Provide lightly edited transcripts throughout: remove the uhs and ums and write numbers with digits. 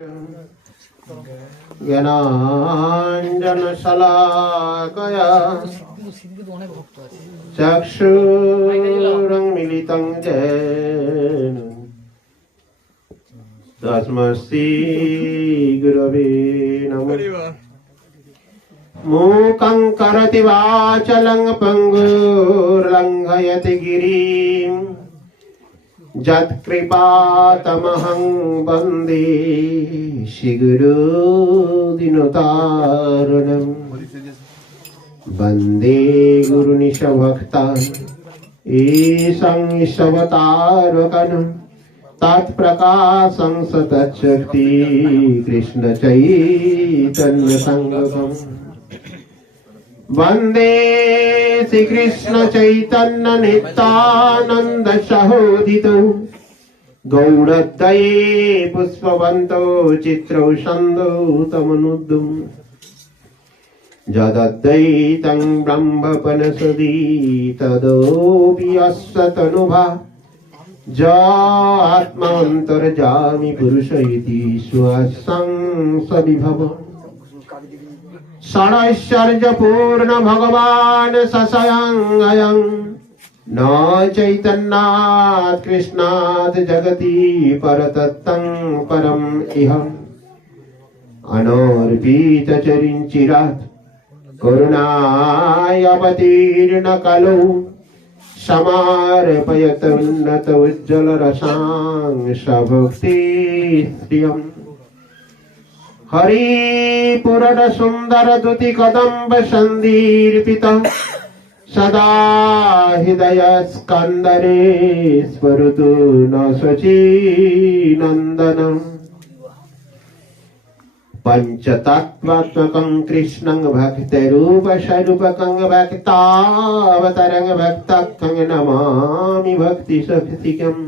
ज्ञानाञ्जनशलाकया चक्षुरुन्मिलितं येन तस्मै गुरवे नमः। मूकं करोति वाचालं पङ्गुर्लङ्घयति गिरिं यत्कृपातमहं वन्दे श्रीगुरुदीनतारिणम्। वन्दे गुरुनिशभक्तान् ईशं ईशवतारकं तत्प्रकाशं सतच्छक्ति कृष्णचैतन्यसङ्गमम्। वन्दे श्रीकृष्ण चैतन्य नित्यानन्द सहोदितो गौरद्वये पुष्पवन्तो चित्रौ छन्दो तमनुद्दुम् यदद्वैतं ब्रह्मपनसदि तदोऽपि अस्य तनुभा ज आत्मान्तर्जामि पुरुष इति स्वसं सविभव। षडैश्वर्यपूर्ण भगवान् सस्यं अयं न चैतन्यात् कृष्णात् जगति परतत्तं परम् इह अनर्पितचरिञ्चिरात् करुणायावतीर्न कलौ समार्पयतुन्नत उज्ज्वलरसां सभक्तिश्रियम्। हरिपुरड सुंदर दुति कदम्ब संदीर्पित सदा हृदय स्कंदरे स्फुरतु न शचीनंदनम्। पंचतत्त्वात्मकं कृष्णं भक्तिरूपस्वरूपकं भक्तावतारं भक्तकं नमामि भक्तिशक्तिकम्।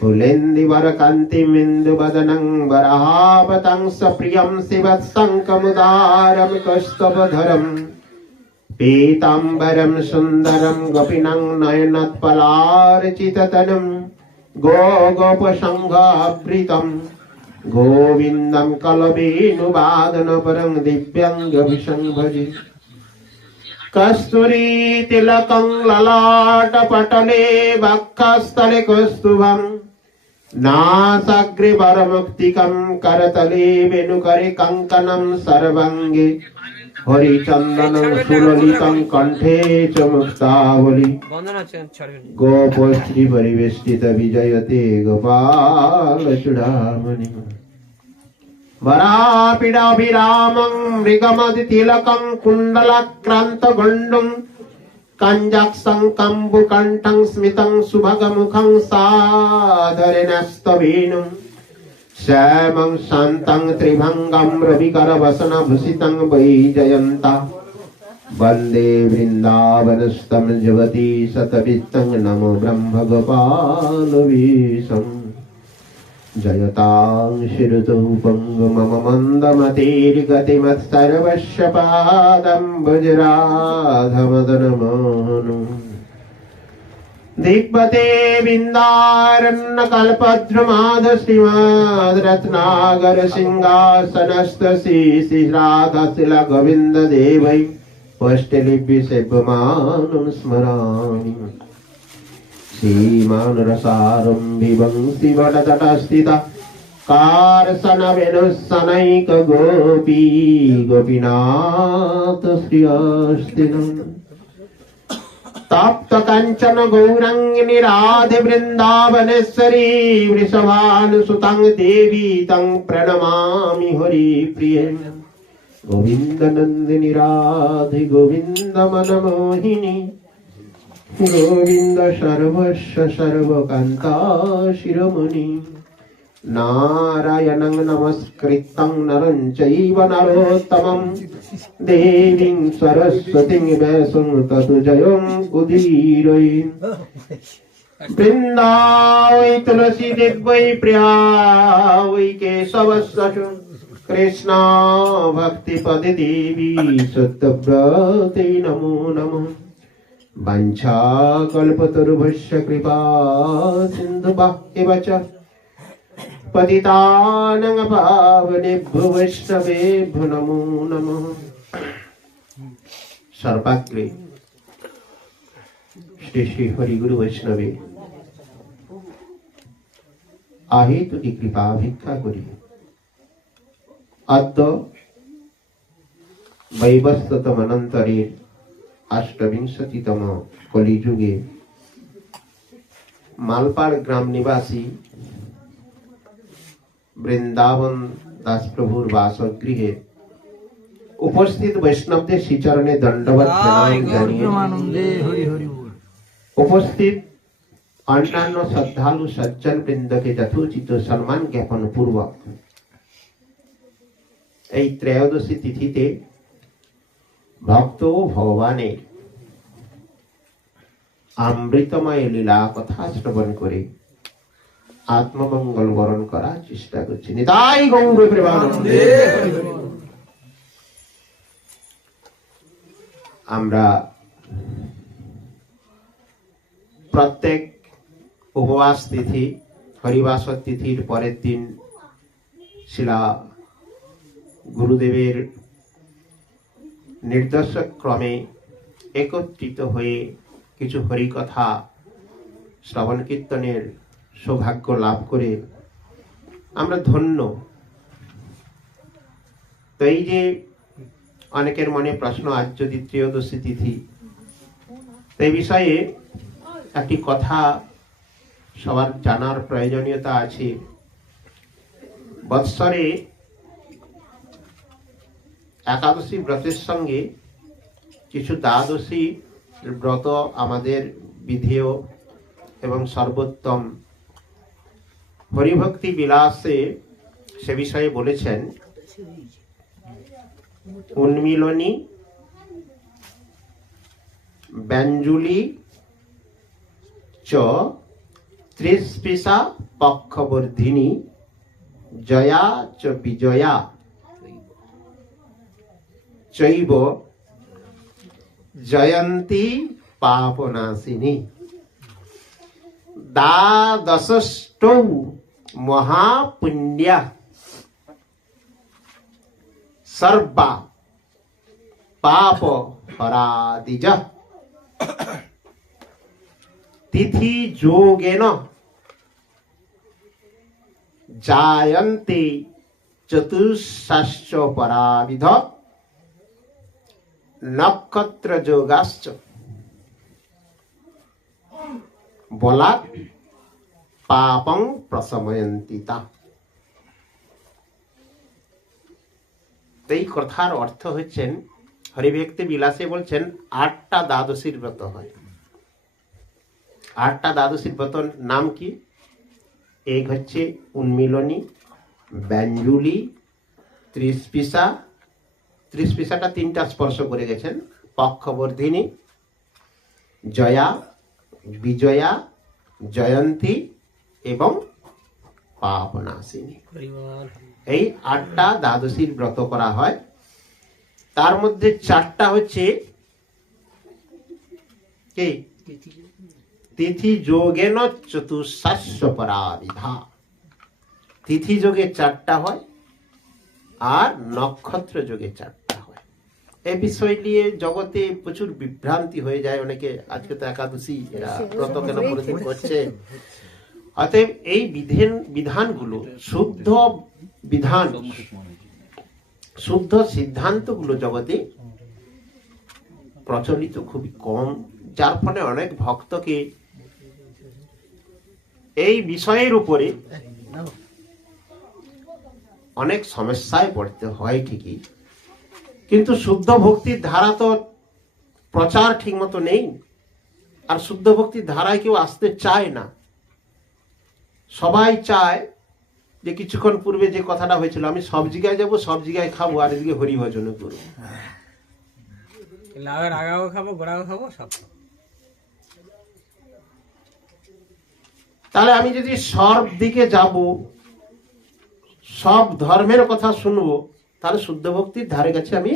फुलेन्दुवरकान्तिमिन्दुवदनं वराहवतं सप्रियं शिवत्सङ्कमुदारं कौस्तुभधरं पीताम्बरं सुन्दरं गोपीनां नयनोत्पलार्चिततनुं गोपसङ्घावृतं गोविन्दं कलवेणुवादनपरं दिव्याङ्गभीषं भजे। कस्तूरी तिलकं ललाटपटले वक्षस्थले कौस्तुभम् नासाग्रे वरमुक्तिकं करतले वेणुकरे कङ्कणं सर्वाङ्गे हरिचन्दनं सुललितं कण्ठे च मुक्तावली। गोपस्त्री परिवेष्टित विजयते गोपालचूडामणि। वरापीडाभिरामं मृगमदितिलकं कुण्डलाक्रान्तगण्डं कञ्जाक्षं कम्बुकण्ठं स्मितं सुभगमुखं सादरेणस्तवेणुं श्यामं शान्तं त्रिभङ्गं रविकरवसनभूषितं वैजयन्ता। वन्दे वृन्दावनस्थं युवती शतवित्तं नमो ब्रह्मगोपालवेशम्। जयतां शिरुतो मम मन्दमतिर्गतिमत्सर्वस्य पादं भजराधमदनमोहनम्। दिग्पते बिन्दारण्यकल्पद्रुमाद श्रीमद्रत्नागर सिंहासनस्थ श्रीराधाशिला गोविन्ददेवै पष्टलिपि सेव्यमानं स्मरामि। श्रीमान् रसारम्भिवं शिवतटस्थिता कारसनवेणुसनैक गोपी गोपीनाथ श्रियस्तिनम्। तप्त काञ्चन गौराङ्गिनी राधे वृन्दावनेश्वरी वृषभानुसुतं देवी तं प्रणमामि हरिप्रिये। गोविन्दनन्दिनी राधे गोविन्द मनमोहिनी गोविन्द सर्वस्य सर्वकान्ता शिरोमणि। नारायणं नमस्कृतं नरं चैव नरोत्तमं देवीं सरस्वतीं व्यासं ततो जयं उदीरये। वृन्दावै तुलसी देवै प्रिया वै केशवस्य कृष्णा भक्तिपदे देवी सत्यव्रते नमो नमः। वाञ्छाकल्पतरुभ्यश्च कृपा सिन्धुभ्येव च पतितानां पावनेभ्यो वैष्णवेभ्यो नमो नमः। सर्वाग्रे श्री श्री हरिगुरु वैष्णवे अहेतुकी कृपा भिक्षा करी अद्य वैवस्वतमनन्तरे अष्टविंशतितम कलिजुगे मालपाड़ ग्राम निवासी वृंदावन दास प्रभुर बासगृहे उपस्थित वैष्णवদের শ্রীচরণে दंडवत प्रणाम জানিয়ে उपस्थित अन्यान्य श्रद्धालु सज्जन वृंद के यथोचित सम्मान ज्ञापन पूर्वक এই ত্রয়োদশী তিথিতে ভক্ত ভগবানের अमृतमय লীলা কথা শ্রবণ করে आत्ममंगल বরণ করার চেষ্টা করছি। নিতাই গৌর প্রেমানন্দে। আমরা প্রত্যেক উপবাস তিথি হরিবাস তিথির পরের দিন শিলা গুরুদেবের নির্দেশক ক্রমে একত্রিত হয়ে কিছু হরিকথা শ্রবণ কীর্তনের সৌভাগ্য লাভ করে আমরা ধন্য। তো এই যে অনেকের মনে প্রশ্ন, আজ যদি ত্রয়োদশী তিথি, এই বিষয়ে একটি কথা সবার জানার প্রয়োজনীয়তা আছে। বৎসরে একাদশী ব্রতের সঙ্গে কিছু দ্বাদশী ব্রত আমাদের বিধেয় এবং সর্বোত্তম হরিভক্তি বিলাসে সে বিষয়ে বলেছেন। উন্মিলনী, ব্যঞ্জুলি চ ত্রিস্পিসা পক্ষবর্ধিনী জয়া চ বিজয়া চৈব জয়ন্তী পাপনাশিনী দ্বাদশষ্টৌ মহাপুণ্যা सर्वा पाप हरादिज तिथि जोगेन जायन्ते चतुष्षष्ठ पराविध नक्षत्र जोगाश्च बलात् पापं प्रशमयन्ति ता। এই কথার অর্থ হচ্ছেন, হরিভক্তি বিলাসে বলছেন 8টা দ্বাদশীর ব্রত হয়। 8টা দ্বাদশীর ব্রত নাম কি? এক হচ্ছে উন্মিলনী, ব্যঞ্জুলি, ত্রিস্পিসা, ত্রিস্পিসাটা 3টা স্পর্শ করে গেছেন, পক্ষবর্ধিনী, জয়া, বিজয়া, জয়ন্তী এবং পাপনাশিনী। এই 8টা দ্বাদশীর ব্রত করা হয়। তার মধ্যে 4টা হচ্ছে কি? তিথি যোগেন চতুষ্ষষ্ঠ পরাবিধা। তিথি যোগে 4টা হয় আর নক্ষত্র যোগে 4টা হয়। এই বিষয় নিয়ে জগতে প্রচুর বিভ্রান্তি হয়ে যায়। অনেকে আজকে তো একাদশী, এরা ব্রত কেন করছে? অতএব এই বিধানগুলো শুদ্ধ বিধান, শুদ্ধ সিদ্ধান্তগুলো জগতে প্রচলিত খুবই কম, যার ফলে অনেক ভক্তকে এই বিষয়ের উপরে অনেক সমস্যায় পড়তে হয় ঠিকই, কিন্তু শুদ্ধ ভক্তির ধারা তো প্রচার ঠিক মতো নেই, আর শুদ্ধ ভক্তির ধারায় কেউ আসতে চায় না। সবাই চায় যে কিছুক্ষণ পূর্বে যে কথাটা হয়েছিল, আমি সব জায়গায় যাবো, সব জায়গায় খাবো, আর এদিকে হরিভজন করবো, তাহলে আমি যদি সব দিকে যাব, সব ধর্মের কথা শুনবো, তাহলে শুদ্ধ ভক্তির ধারে কাছে আমি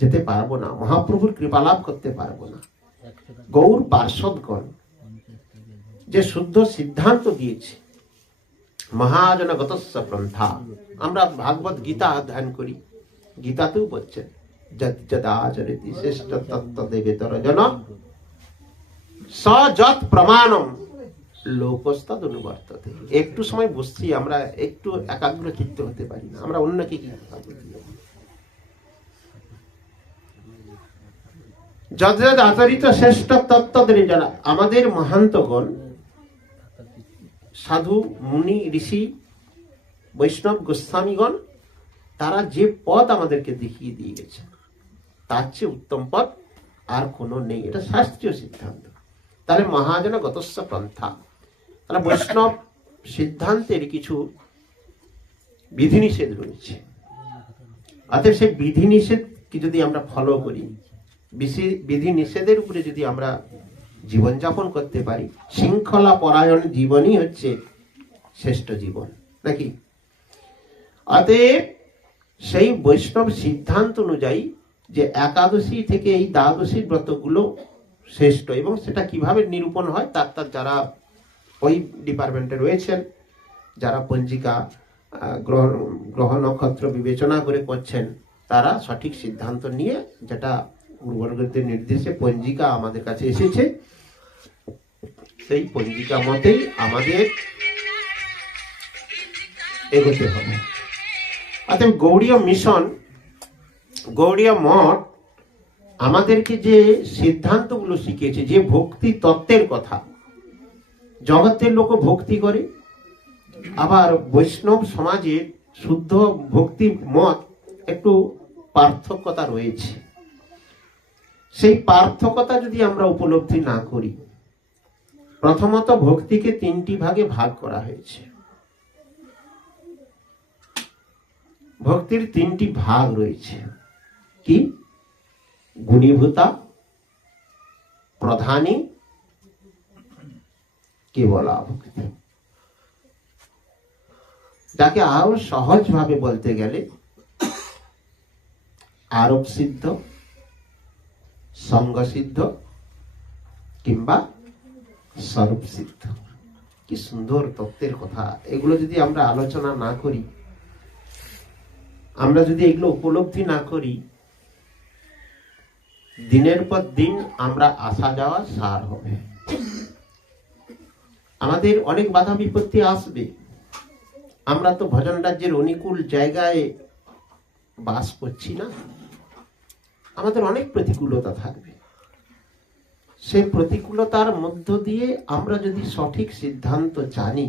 যেতে পারবো না, মহাপ্রভুর কৃপা লাভ করতে পারবো না। গৌর পার্ষদগণ যে শুদ্ধ সিদ্ধান্ত দিয়েছে, মহাজনগতস্য পন্থা। আমরা ভাগবত গীতা অধ্যয়ন করি, গীতাতেও বলছেন যদাচরতি শ্রেষ্ঠ তত্ত্বদেবেতর জন সযৎ প্রমাণম লোকস্তদ অনুবর্ততে। একটু সময় বসছি, আমরা একটু একাগ্র চিত্ত হতে পারি না, আমরা অন্যকে কি কথা বলতে যাব। যদ যদ আচরিত শ্রেষ্ঠ তত্ত্বদের যারা আমাদের মহান্তগণ, সাধু মুনি ঋষি বৈষ্ণব গোস্বামীগণ, তারা যে পথ আমাদেরকে দেখিয়ে দিয়ে গেছে তার চেয়ে উত্তম পথ আর কোনো নেই, এটা শাস্ত্রীয় সিদ্ধান্ত। তাহলে মহাজনগতস্য পন্থা, তাহলে বৈষ্ণব সিদ্ধান্তের কিছু বিধিনিষেধ রয়েছে। অতএব সেই বিধিনিষেধকে যদি আমরা ফলো করি, বিধিনিষেধের উপরে যদি আমরা জীবনযাপন করতে পারি, শৃঙ্খলা পরায়ণ জীবনই হচ্ছে শ্রেষ্ঠ জীবন, নাকি? অতএব সেই বৈষ্ণব সিদ্ধান্ত অনুযায়ী যে একাদশী থেকে এই দ্বাদশীর ব্রতগুলো শ্রেষ্ঠ, এবং সেটা কিভাবে নিরূপণ হয় তার যারা ওই ডিপার্টমেন্টে রয়েছেন, যারা পঞ্জিকা গ্রহ নক্ষত্র বিবেচনা করে করছেন, তারা সঠিক সিদ্ধান্ত নিয়ে, যেটা গুরুবর্গদের নির্দেশে পঞ্জিকা আমাদের কাছে এসেছে, সেই পঞ্জিকা মতেই আমাদের এগোতে হবে। অতএব গৌড়ীয় মিশন, গৌড়ীয় মঠ আমাদেরকে যে সিদ্ধান্তগুলো শিখিয়েছে, যে ভক্তি তত্ত্বের কথা, জগতের লোক ভক্তি করে, আবার বৈষ্ণব সমাজে শুদ্ধ ভক্তি মত একটু পার্থক্যতা রয়েছে। সেই পার্থক্যতা যদি আমরা উপলব্ধি না করি, প্রথমত ভক্তিকে তিনটি ভাগে ভাগ করা হয়েছে। ভক্তির তিনটি ভাগ রয়েছে, কি? গুণীভূতা, প্রধানী, কেবলা ভক্তি। যাকে আরো সহজ ভাবে বলতে গেলে আরোপ সিদ্ধ, সঙ্গ সিদ্ধ কিংবা স্বরূপ সিদ্ধ। কি সুন্দর তত্ত্বের কথা! এগুলো যদি আমরা আলোচনা না করি, আমরা যদি এগুলো উপলব্ধি না করি, দিনের পর দিন আমরা আসা যাওয়া সার হবে, আমাদের অনেক বাধা বিপত্তি আসবে। আমরা তো ভজন রাজ্যের অনুকূল জায়গায় বাস করছি না, আমাদের অনেক প্রতিকূলতা থাকবে। সেই প্রতিকূলতার মধ্য দিয়ে আমরা যদি সঠিক সিদ্ধান্ত জানি,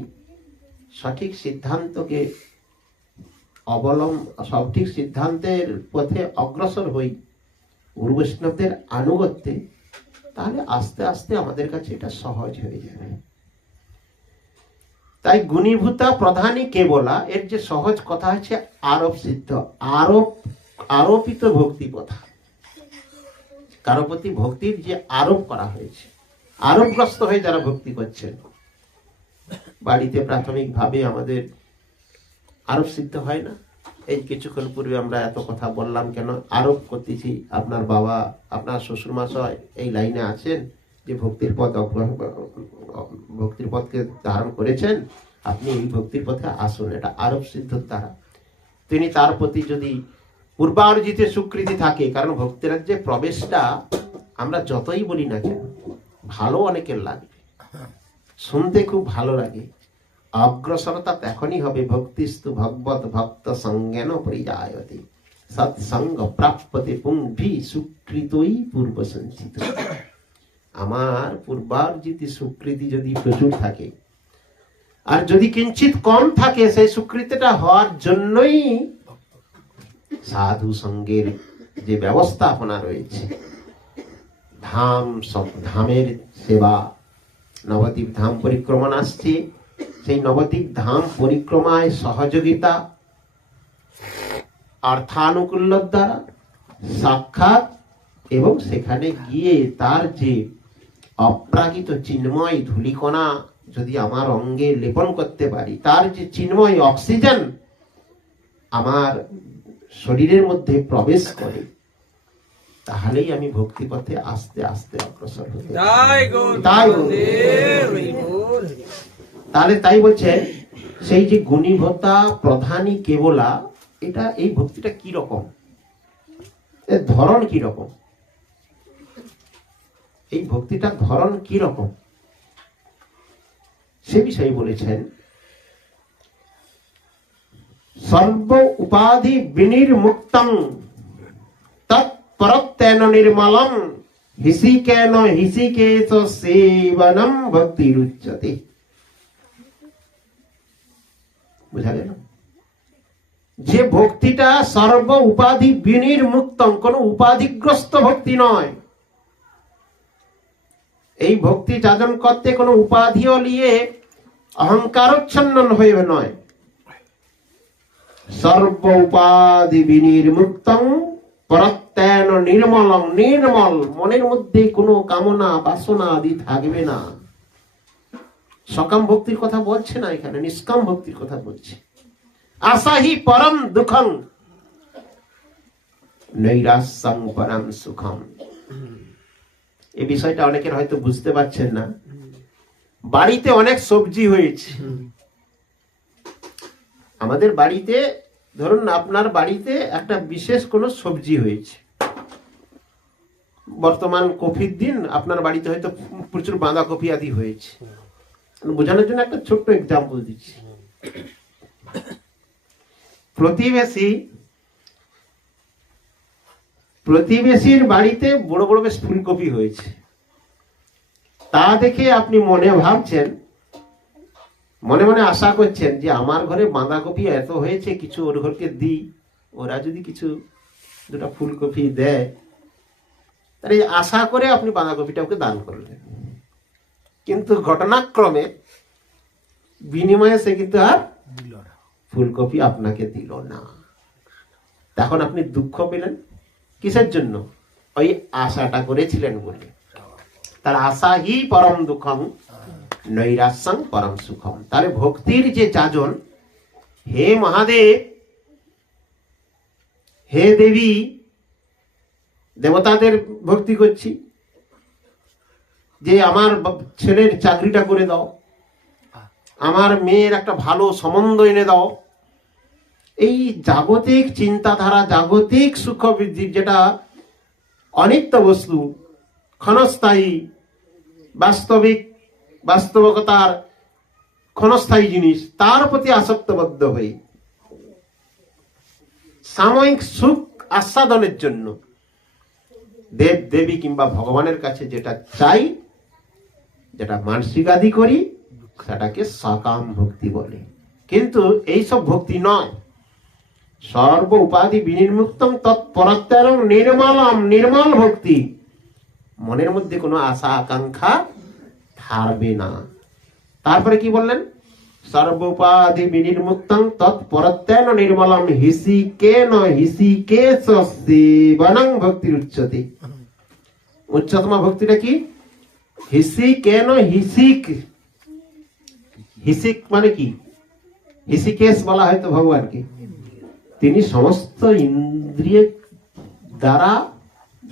সঠিক সিদ্ধান্তকে সঠিক সিদ্ধান্তের পথে অগ্রসর হই গুরু বৈষ্ণবদের আনুগত্যে, তাহলে আস্তে আস্তে আমাদের কাছে এটা সহজ হয়ে যাবে। তাই গুণীভূতা, প্রধানী, কেবলা, এর যে সহজ কথা হচ্ছে আরোপ সিদ্ধ, আরোপিত ভক্তি কথা। কারো প্রতি ভক্তির যে আরোপ করা হয়েছে, আরোপগ্রস্ত হয়ে যারা ভক্তি করছেন, বাড়িতে প্রাথমিক ভাবে আমাদের আরোপ সিদ্ধ হয় না। এই কিছুক্ষণ পূর্বে আমরা এত কথা বললাম কেন? আরোপ করতেছি, আপনার বাবা, আপনার শ্বশুর মশাই এই লাইনে আছেন, যে ভক্তির পথকে ধারণ করেছেন, আপনি এই ভক্তির পথে আসুন, এটা আরোপ সিদ্ধর দ্বারা। তিনি তার প্রতি যদি পূর্বার্জিত স্বীকৃতি থাকে, কারণ ভক্তির যে প্রবেশটা আমরা যতই বলি না কেন, ভালো অনেকের লাগবে, শুনতে খুব ভালো লাগে, অগ্রসরতা তখনই হবে ভক্তিস্তু ভগবত ভক্ত সঙ্গেন পরিজায়তে সৎসঙ্গ প্রাপ্যতে পুংভি সুকৃতই পূর্ব সঞ্চিত। আমার পূর্বার্জিত স্বীকৃতি যদি প্রচুর থাকে, আর যদি কিঞ্চিত কম থাকে, সেই স্বীকৃতিটা হওয়ার জন্যই সাধু সঙ্গের যে ব্যবস্থাপনা রয়েছে, ধামের সেবা, নবদ্বীপ ধাম পরিক্রমণ আসছে, সেই নবদ্বীপ ধাম পরিক্রমায় সহযোগিতা অর্থানুকূল্য দ্বারা সাক্ষাৎ, এবং সেখানে গিয়ে তার যে অপ্রাকৃত চিন্ময় ধূলিকণা যদি আমার অঙ্গে লেপন করতে পারি, তার যে চিন্ময় অক্সিজেন আমার শরীরের মধ্যে প্রবেশ করে, তাহলেই আমি ভক্তি পথে আস্তে আস্তে অগ্রসর হতে পারি। তাই বলছে সেই যে গুণীভোতা প্রধানী কেবলা, এটা এই ভক্তিটা কি রকম, এর ধরন কি রকম, এই ভক্তিটার ধরন কি রকম, সে বিষয়ে বলেছেন সর্ব উপাধি বিনির্মুক্তং তৎপরত্তেন নির্মলং হিসিকেন হিসিকেশ সেবনম ভক্তিরুচ্যতে। বুঝা গেল? যে ভক্তিটা সর্ব উপাধি বিনির্মুক্তং, কোন উপাধিগ্রস্ত ভক্তি নয়। এই ভক্তি যাজন করতে কোনো উপাধিও নিয়ে অহংকারচ্ছন্ন হয়ে নয়। সর্ব উপাধি বিনির্মুক্তং প্রত্যয়ন নির্মলং, নির্মল, মনের মধ্যে কোনো কামনা বাসনা আদি থাকবে না। সকাম ভক্তির কথা বলছে না এখানে, নিষ্কাম ভক্তির কথা বলছে। আসাহি পরম দুঃখং নৈরাস্যং পরম সুখম। এই বিষয়টা অনেকের হয়তো বুঝতে পারছেন না। বাড়িতে অনেক সবজি হয়েছে, আমাদের বাড়িতে ধরুন আপনার বাড়িতে একটা বিশেষ কোনো সবজি হয়েছে, বর্তমান কফির দিন, আপনার বাড়িতে হয়তো প্রচুর বাঁধাকপি আদি হয়েছে। বোঝানোর জন্য একটা ছোট্ট এক্সাম্পল দিচ্ছি। প্রতিবেশীর বাড়িতে বড় বড় বেশ ফুলকপি হয়েছে। তা দেখে আপনি মনে ভাবছেন, মনে মনে আশা করছেন যে আমার ঘরে বাঁধাকপি এত হয়েছে, কিছু ওর ঘরকে দিই, ওরা যদি কিছু দুটা ফুলকপি দেয়, তাহলে আশা করে আপনি বাঁধাকপিটা ওকে দান করলেন। কিন্তু ঘটনাক্রমে বিনিময়ে সে কিন্তু আর ফুলকপি আপনাকে দিল না। তখন আপনি দুঃখ পেলেন, কিসের জন্য? ওই আশাটা করেছিলেন বলে। তার আশাহি পরম দুঃখম নৈরাস্যং পরম সুখম। তাহলে ভক্তির যে যাজন, হে মহাদেব, হে দেবী, দেবতাদের ভক্তি করছি যে আমার ছেলের চাকরিটা করে দাও, আমার মেয়ের একটা ভালো সম্বন্ধ এনে দাও। এই জাগতিক চিন্তাধারা, জাগতিক সুখ বৃদ্ধির, যেটা অনিত্য বস্তু, ক্ষণস্থায়ী, বাস্তবতার ক্ষণস্থায়ী জিনিস, তার প্রতি আসক্তবদ্ধ হয়ে সাময়িক সুখ আস্বাদনের জন্য দেব দেবী কিংবা ভগবানের কাছে যেটা চাই, যেটা মানসিক আদি করি, সেটাকে সকাম ভক্তি বলে। কিন্তু এইসব ভক্তি নয়। সর্ব উপাধি বিনির্মুক্তম তৎপরত্যারং নির্মলম, নির্মল ভক্তি। মনের মধ্যে কোনো আশা আকাঙ্ক্ষা থাকবে না। তারপরে কি বললেন? সর্ব উপাধি বিনির্মুক্তং তৎপরত্যান নির্মলম হিসিকেন হিসিকেশ সেবনং ভক্তিরুচ্যতে। উচ্চতম ভক্তিটা কি? হিসিকেন হিসিক। হিসিক মানে কি? হিসিকেশ বলা হয়তো ভগবানকে, তিনি সমস্ত ইন্দ্রিয় দ্বারা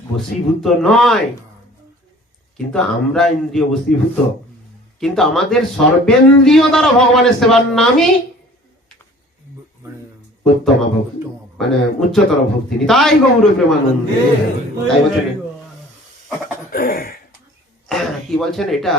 বশীভূত নয়, কিন্তু আমরা ইন্দ্রিয় বশীভূত। কিন্তু আমাদের সর্বেন্দ্রিয় দ্বারা ভগবানের সেবার নামই উত্তম ভক্তি, মানে উচ্চতর ভক্তি। তাই গৌর প্রেমানন্দে। তাই বলছেন, কি বলছেন এটা?